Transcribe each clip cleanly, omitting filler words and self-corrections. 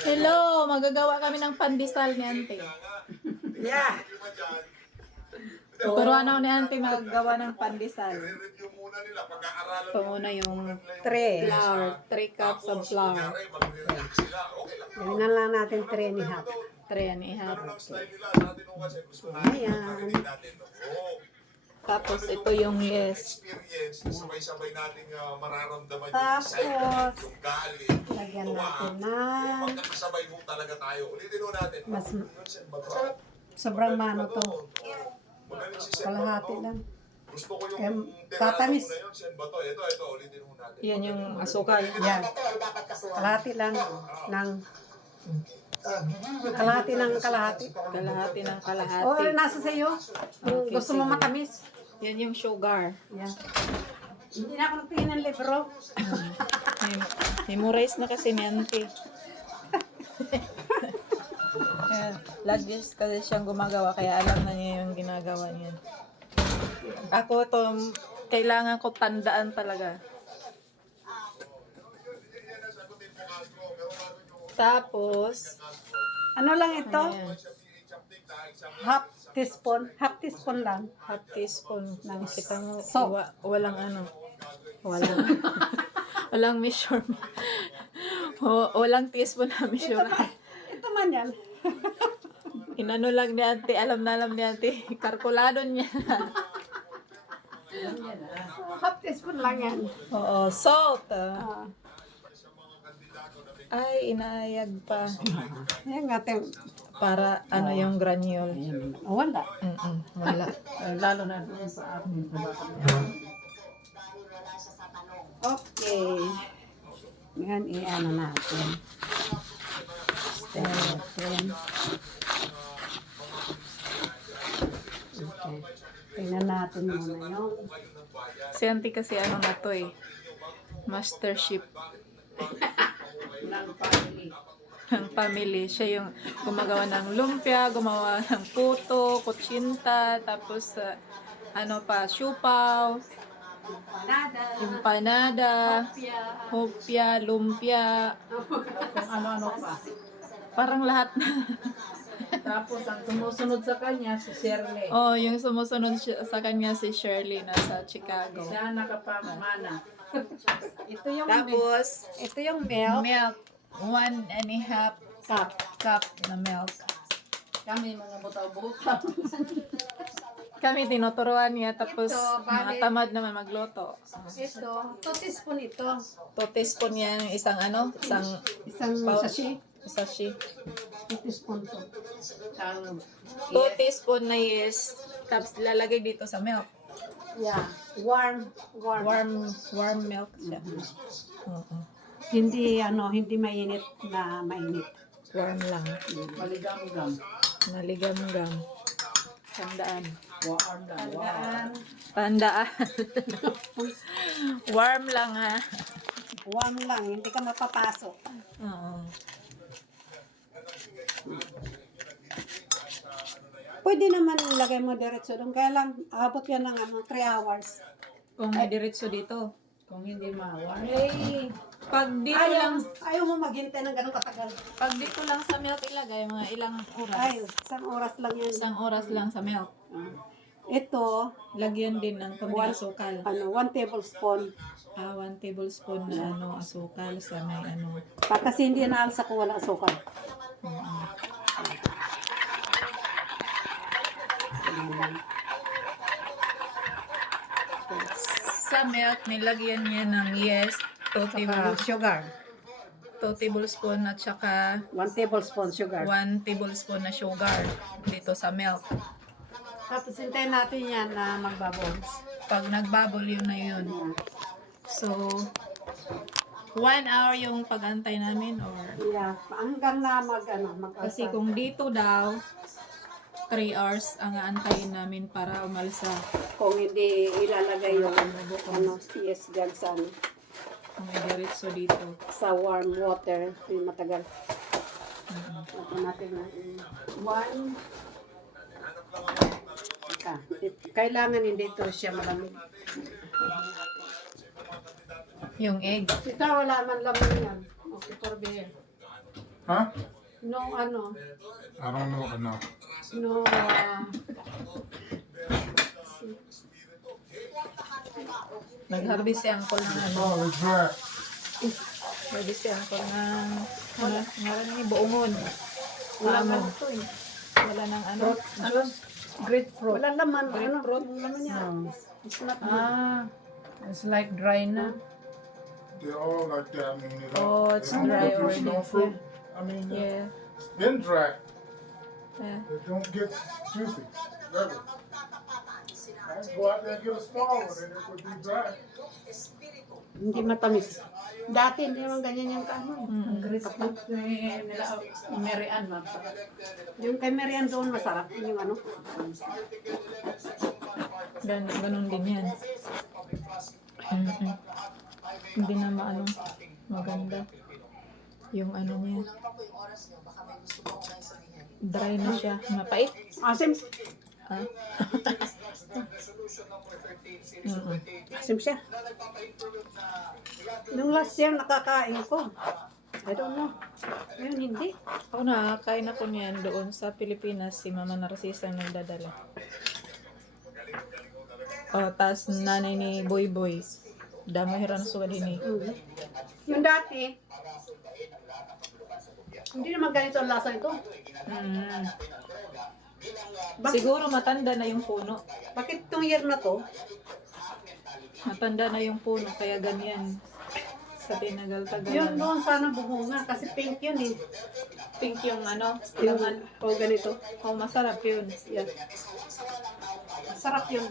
Hello, magagawa kami ng pandesal ni Auntie. Yeah. Turuan ako ni Auntie magagawa ng pandesal. Ito muna yung 3. flour, 3 cups of flour. Ganyan lang natin 3 ni half. 3 and a half. Ayan. Tapos ito yung yes. Sabay-sabay nating mararamdaman Tapos, yung galit, lagyan natin na magkakasabay mo talaga tayo. Ulitin mo natin. mas Sarap. sobrang mano to. Magaling si Sen Kalahati Bato. lang. Gusto ko Em, yung tatamis. na yun, Sen Bato. Ito, ulitin mo natin. Yan yung asukal. Yan. Kalahati lang ng kalahati ng kalahati. Kalahati ng O, kalahati. nasa sa iyo. Kung Okay, gusto mo sige. matamis. Yan yung sugar. Yan. Hindi na ako nagtingin ng libro. Memorize na kasi ni Auntie. Yan. Lagis kasi siyang gumagawa kaya alam na niya yung ginagawa niya. Ako to kailangan ko tandaan talaga. Tapos Ano lang ito? ayan, Half teaspoon lang. half teaspoon ng kita mo Salt. walang ano. Walang measurement. Walang teaspoon na measure. Ito man yan. Inano lang ni Auntie, alam na alam ni Auntie. Kalkulado niya. Half teaspoon lang yan. Oo, salt. Ah, Ay, inaayag pa. yan nga, Para ano yung granule. wala. Wala. Lalo na doon sa amin. Okay. Yan, i-ano natin. Stir natin. Okay. Tingnan natin muna yung Si Auntie kasi ano na to eh. Mastership ng family. Siya yung gumagawa ng lumpia, gumawa ng puto, kutsinta, tapos ano pa, siupaw, empanada, hopia, lumpia, kung ano-ano pa. parang lahat na. Tapos, ang sumusunod sa kanya, si Shirley. Oh, yung sumusunod sa kanya si Shirley nasa Chicago. Siya nakapamana. Ito yung Tapos, ito yung milk. milk, 1.5 cup na milk. Kami mga butaw-butaw. Kami tinuturuan niya tapos Ito, bale. mga tamad naman magluto. Ito, 2 teaspoon ito. 2 teaspoon yan, isang ano, isang Isang pouch. sachet. Sachet. 2 teaspoon to. 2 teaspoon na yes, tapos lalagay dito sa milk. Yeah, warm. Warm milk siya. Oo. Hindi hindi mainit na mainit. Warm lang. Maligam-gam. Naligam-gam. Tandaan. Tandaan. Tandaan. Warm lang ha. Warm lang, hindi ka mapapasok. Oo. Pwede naman ilagay mo diretso doon. Kaya lang, abot yan ng 3 hours. Kung may diretso dito. Kung hindi mawar. Eh, pag dito lang, Ayaw mo maghintay ng ganun katagal. pag dito lang sa milk ilagay, mga ilang oras. Ay, 1 oras lang yan. Isang oras lang sa milk. Ito, Lagyan din ng konting asukal. 1 tablespoon. 1 tablespoon na ano, asukal sa may ano. Kasi hindi naalsa ko wala asukal. Sa milk, nilagyan niya ng yes, 2 Sugar. tablespoon at saka 1 tablespoon sugar. 1 tablespoon na sugar dito sa milk. Tapos hintayin natin yan na magbubbles. Pag nagbubble yun na yun. So, 1 hour yung pag-antay namin or Yeah, hanggang na mag kasi kung dito daw 3 hours ang aantayin namin para umalsa. kung hindi ilalagay yung yes dyan sa, Kung may diretso dito. sa warm water, yung matagal. Ito natin na 1. Kailangan hindi ito siya malamig. Yung egg. Ito wala man laman yan. Okay, for beer. Huh? No, ano, I don't know enough. no, Nag-harvest si Uncle ng ano. Oh, it's dry. Harvest si Uncle ng, ano, ngayon ni buongon. wala Amo. ano to eh. Wala ng ano. Juice. Grapefruit. Wala laman, ano, Grapefruit? yung laman niya. It's not good. Ah, it's like dry na. They're all like that. I mean, they Oh, don't, it's they don't dry get already. no fruit. I mean, Yeah. it's been dry. Yeah. They don't get juicy. Never. I can go out there and get a small one, and it would be dry. Hindi matamis. Dati hindi naman ganyan yung kano. Mm. Kapag nila Marian, yung kay Marian doon masarap yung ano. Ganun din yan. Mm-mm. Hindi na maano, maganda. Yung ano niya. Dry na siya. Mapait. Asim. Ha? Mm-mm. Asim siya. Nung last year nakakain ko. I don't know. Ngayon hindi. Ako nakakain ako niyan doon sa Pilipinas. Si Mama Narcisa ang nagdadala. Oh, tas nanay ni Boy Boy. Dami hiran suwad hini. Yung dati, hindi naman ganito ang lasa ito. Mm. Bakit, Siguro matanda na yung puno. bakit itong year na to, Matanda na yung puno, kaya ganyan. Sa yun tinagal-tagalan. doon sana bubunga kasi pink yun eh. Pink yung ano, Yung, laman. o ganito. Oh, masarap yun. Yan. Sarap yun.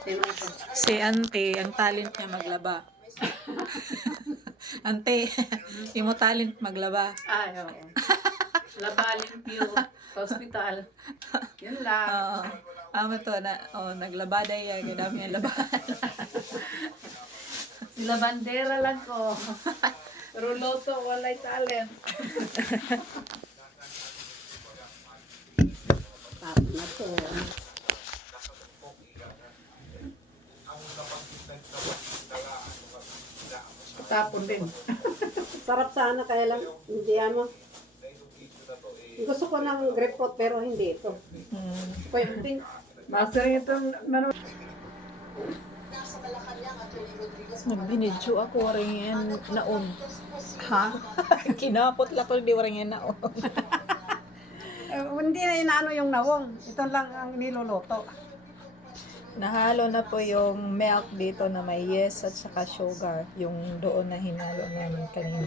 Tingnan ko. Si Ante, ang talent niya maglaba. Ante, yung mo talent maglaba. Ay, oo. Labalin view sa hospital. Yun lang. Oo. Amo to na, naglaba dahil gadami ang laba. Sila bandera lang ko. Ruloto, walay talent. Tapos na to. Tapon din. Sarap sana kaya lang hindi ano. Gusto ko ng grapefruit pero hindi ito. Hmm. Pwede pink. Master itong ano. Nagbinidyo ako rin yan naon. Ha? Kinapot lang ko di rin yan naon. Hindi na inaano yung nawong. Ito lang ang niluluto. Nahalo na po yung milk dito na may yes at saka sugar. Yung doon na hinalo namin kanina.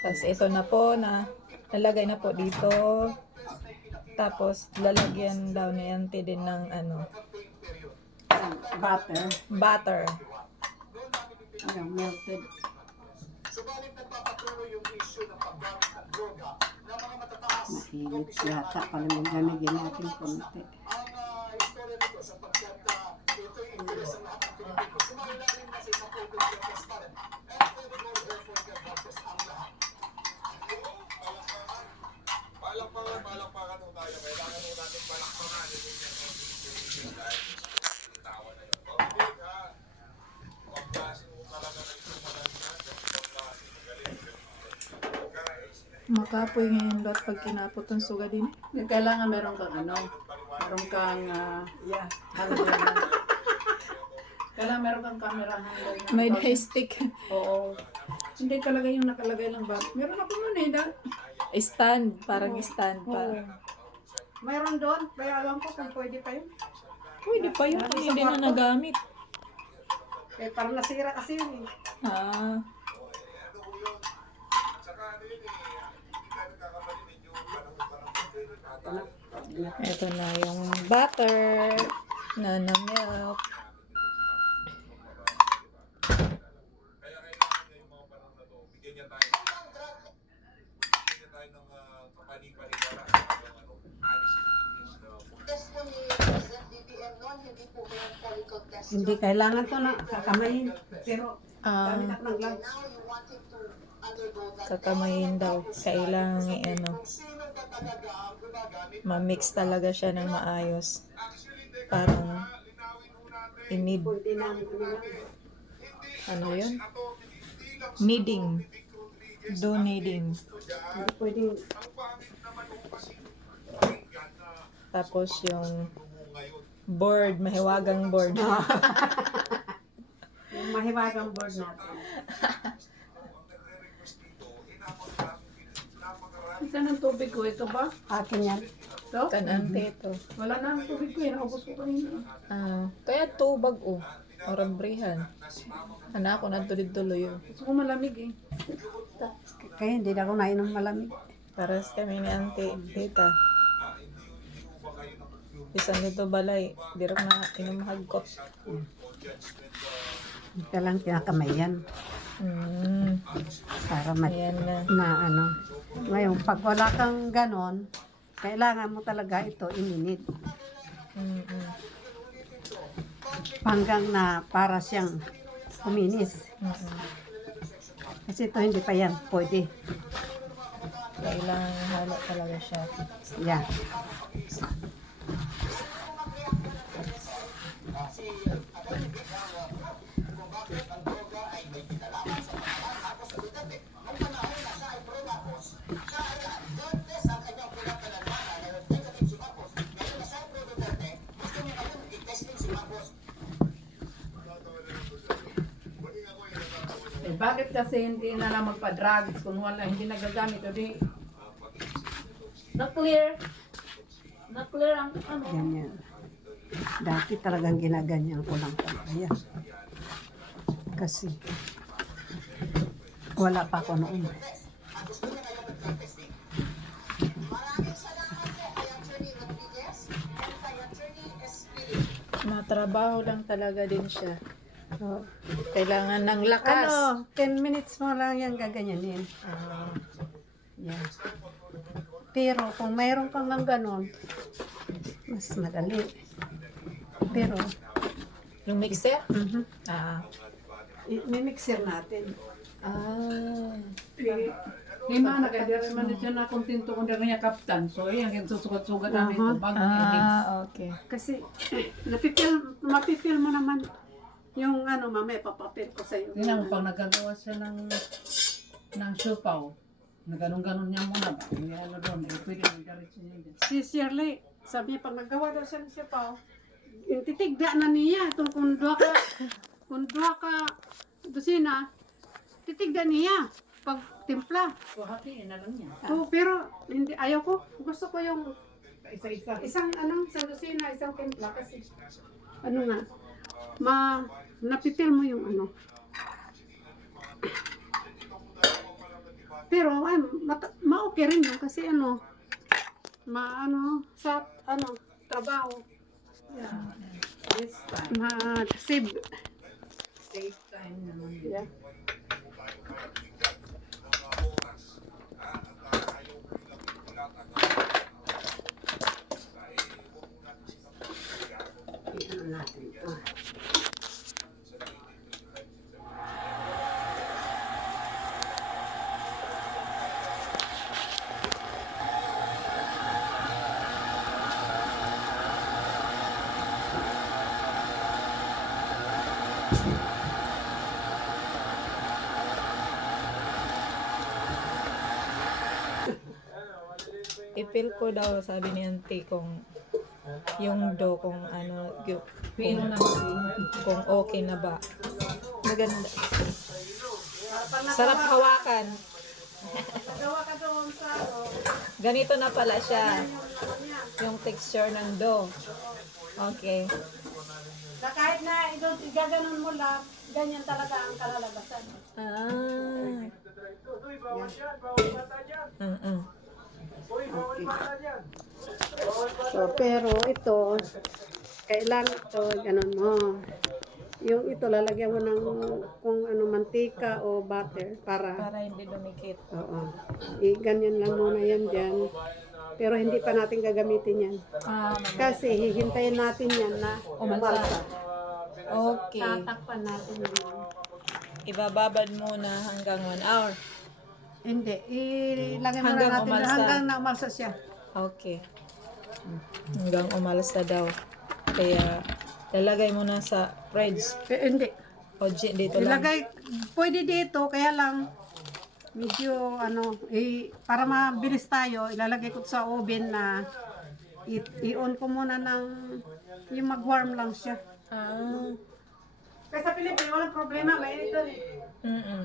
Tapos ito na po na lalagay na po dito. Tapos lalagyan daw ni Auntie din ng ano, Butter. butter. Yung melted. Mainit yata. Palamig lamigin natin konti. Palakpakan ho tayo. Kailangan ho natin palakpakan. Tawa na yun. Okay, ha? Pagklasin mo talaga na ito maganda. Pagklasin, magaling. Makapoy ngayon lot pag kinapot ang suga din. Kailangan meron kang ano. Meron kang yeah, handle. Kailangan meron kang camera handle. May stick. Oo. Hindi talaga yung nakalagay lang ba? Meron ako nun eh. Stand, parang stand pa. Oo. Mayroon doon. Kaya alam ko kung pwede pa yun. Pwede pa yun kung hindi na nagamit. Eh, parang nasira kasi yun eh. Ah, Saka ano yun eh, hindi tayo nagkakamali medyo panahon pa ng ito na yung butter na milk. Kaya kailangan niya yung mga panahon na to, bigyan niya tayo ng kapani-panigala sa mga ano, honest English na Test po ni President BBM noon, hindi po yung follicle test. Hindi kailangan to na kakamayin. Pero, Ah, damit lang lang. Now you want him to undergo that. kakamayin daw. Kailangan ano, ma-mix talaga siya ng maayos. Parang i-knead. Hindi namin ano na. Ano yun? Kneading. do kneading. Hindi pwedeng, ang pangit naman ho kasi yan na Tapos yung mo ngayon. board, mahiwagang board. yung mahiwagang board natin. Ang nagre-request dito, napakarami. Saan ang tubig ko? Ito ba? Akin yan. Ito? Kanante ito. Wala na ang tubig ko. Yan, naubos ko kanina. Kaya tubag Orabrihan. Anak ko na tuloy-tuloy yun. Gusto ko malamig eh. Kaya hindi na ako nainom malamig. Paras kami ni Auntie Tita. Bisan dito balay, dirok na inumahagkot. Ika lang kinakamayan. Para Ayan na. ano. Ngayon, pag wala kang ganon, kailangan mo talaga ito ininit. Mm-mm. Hanggang na para siyang kuminis. Mm-mm. Kasi ito hindi pa yan pwede. Kailangan halo talaga siya. Yan. Eh, bakit kasi hindi na lang magpa-drugs kung wala, hindi nagagamit? Hindi na-clear. Na-clear ang ano. Ganyan. Dati talagang ginaganyan ko lang talaga yan. Kasi wala pa ako noon. Matrabaho lang talaga din siya. So, Kailangan ng lakas. 10 minutes mo lang yan gaganyanin. Ah, Yan. Pero kung mayroon kang ng ganon, mas madali. Pero, yung mixer? mhm, May mixer natin. Lima na kaya di man siya na kontento kung niya kaptan. So, yan, yung susugat-sugat na ito bago i-mix. Okay. Kasi, mapipil mo naman yung ano, mamaya papapil ko sa'yo. Tingnan mo, pag nagagawa siya ng siopaw, na ganun-ganun niya muna ba? Hindi ano doon, eh, pwede mo diretso niya dyan. Si Shirley, sabi niya, pag naggawa daw siya ng sipaw, yung titigda na niya, itong kung duha ka dosina, titigda niya pag timpla. So, hatiin na lang niya. So, pero hindi, ayaw ko. Gusto ko yung Isa-isa. isang dosina, isang timpla kasi ano nga, napipil mo yung ano. Pero ay ma-okay rin yun kasi ano, sa trabaho, This time. ma-save. Save time naman. Yeah. Ano natin ito. Ipil ko daw, sabi ni Auntie, kung yung do, kung ano, Pino na kung okay na ba. Maganda. Sarap hawakan. Nagawa ka doon sa Ganito na pala siya, yung laman niya. yung texture ng do. Okay. Na kahit na igaganon mo lang, ganyan talaga ang kalalabasan. Ah. Mm-mm. So, pero ito, kailangan ito, ganun mo. Yung ito, lalagyan mo ng kung ano, mantika o butter para, Para hindi dumikit. oo. Ganyan lang muna yan dyan. Pero hindi pa natin gagamitin yan. Kasi hihintayin natin yan na umalsa. Okay. Tatakpan natin yan. Ibababad muna hanggang 1 hour. Hindi, ilagay muna Hanggang natin umalsa. hanggang na umalsa siya. Okay. Hanggang umalsa daw. Kaya, lalagay mo na sa fridge. Hindi. O dito lang. Ilagay, pwede dito, kaya lang, medyo ano, para mabilis tayo, ilalagay ko sa oven na i-on ko muna ng yung mag-warm lang siya. Ah. Kasi sa Pilipinas, walang problema, mainit doon eh. Mm-mm.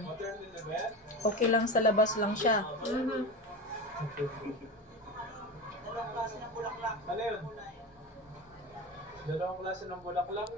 Okay lang sa labas lang siya. Mhm. Ano yun? Dalawang klase ng bulaklak.